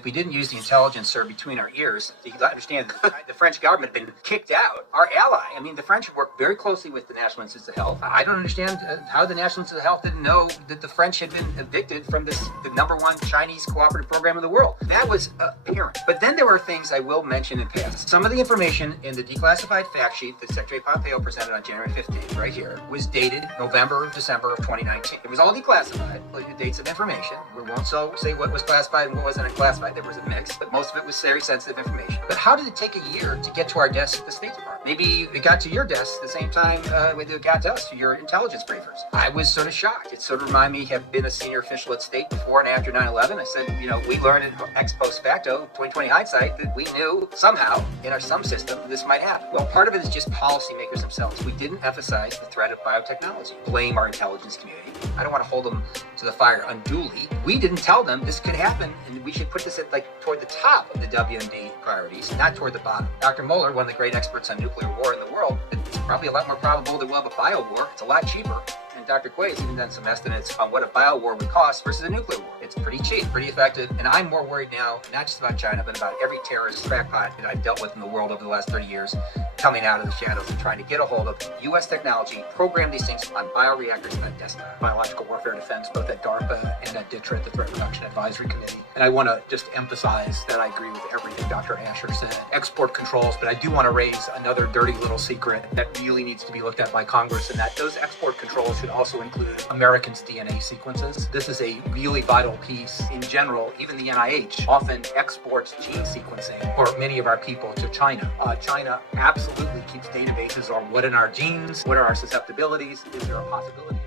If we didn't use the intelligence, sir, between our ears, you understand that the French government had been kicked out, our ally. I mean, the French worked very closely with the National Institutes of Health. I don't understand how the National Institutes of Health didn't know that the French had been evicted from the #1 Chinese cooperative program in the world. That was apparent. But then there were things I will mention and pass. Some of the information in the declassified fact sheet that Secretary Pompeo presented on January 15th, right here, was dated November, December of 2019. It was all declassified, like the dates of information. We won't say what was classified and what wasn't unclassified. There was a mix, but most of it was very sensitive information. But how did it take a year to get to our desks at the State Department? Maybe it got to your desk at the same time it got to us, to your intelligence briefers. I was sort of shocked. It sort of reminded me of having been a senior official at State before and after 9/11. I said, we learned in ex post facto, 2020 hindsight, that we knew somehow in our some system this might happen. Well, part of it is just policymakers themselves. We didn't emphasize the threat of biotechnology. Blame our intelligence community. I don't want to hold them to the fire unduly. We didn't tell them this could happen, and we should put this at toward the top of the WMD priorities, not toward the bottom. Dr. Mueller, one of the great experts on nuclear war in the world, it's probably a lot more probable that we'll have a bio war. It's a lot cheaper. And Dr. Quay has even done some estimates on what a bio war would cost versus a nuclear war. It's pretty cheap, pretty effective. And I'm more worried now, not just about China, but about every terrorist crackpot that I've dealt with in the world over the last 30 years, coming out of the shadows and trying to get a hold of U.S. technology, program these things on bioreactors and at desktop. Biological warfare defense, both at DARPA and at DTRA, the Threat Reduction Advisory Committee. And I want to just emphasize that I agree with everything Dr. Asher said. Export controls, but I do want to raise another dirty little secret that really needs to be looked at by Congress, and that those export controls should also include Americans' DNA sequences. This is a really vital piece. In general, even the NIH often exports gene sequencing for many of our people to China. China absolutely keeps databases on what in our genes, what are our susceptibilities, is there a possibility